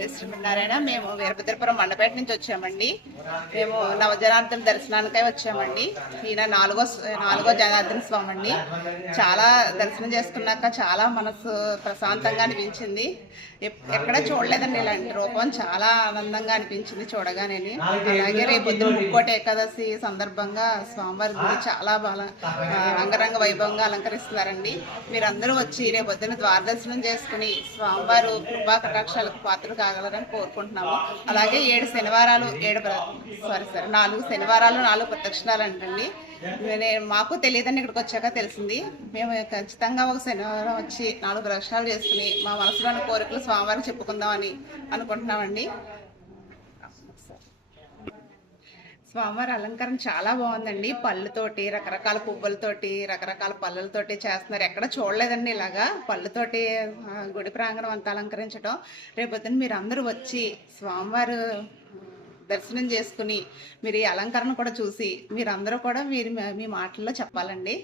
జై శ్రీమన్నారాయణ. మేము వీరభద్రపురం మండపేట నుంచి వచ్చామండి. మేము నవజనార్దన దర్శనానికై వచ్చామండి. ఈయన నాలుగో జనార్దన స్వామి అండి. చాలా దర్శనం చేసుకున్నాక చాలా మనసు ప్రశాంతంగా అనిపించింది. ఎక్కడ చూడలేదండి ఇలాంటి రూపం. చాలా ఆనందంగా అనిపించింది చూడగానే. అలాగే రేపొద్దున ముక్కోటి ఏకాదశి సందర్భంగా స్వామివారి గుడి చాలా బాగా రంగరంగ వైభవంగా అలంకరిస్తున్నారండి. మీరందరూ వచ్చి రేపొద్దున ద్వారదర్శనం చేసుకుని స్వామివారు కృపా కటాక్షాలకు పాత్రలు కాగలరని కోరుకుంటున్నాము. అలాగే 4 శనివారాలు 4 ప్రదక్షిణాలు అంటండి. మాకు తెలియదని ఇక్కడికి వచ్చాక తెలిసింది. మేము ఖచ్చితంగా ఒక శనివారం వచ్చి 4 ప్రదక్షిణాలు చేసుకుని మా మనసులోని కోరికలు స్వామివారికి చెప్పుకుందామని అనుకుంటున్నామండి. స్వామివారి అలంకరణ చాలా బాగుందండి. పళ్ళతోటి, రకరకాల పువ్వులతోటి, రకరకాల పళ్ళతోటి చేస్తున్నారు. ఎక్కడ చూడలేదండి ఇలాగా పళ్ళతోటి గుడి ప్రాంగణం అంతా అలంకరించడం. రేపొద్దున మీరు అందరూ వచ్చి స్వామివారు దర్శనం చేసుకుని మీరు ఈ అలంకరణ కూడా చూసి మీరందరూ కూడా మీ మాటల్లో చెప్పాలండి.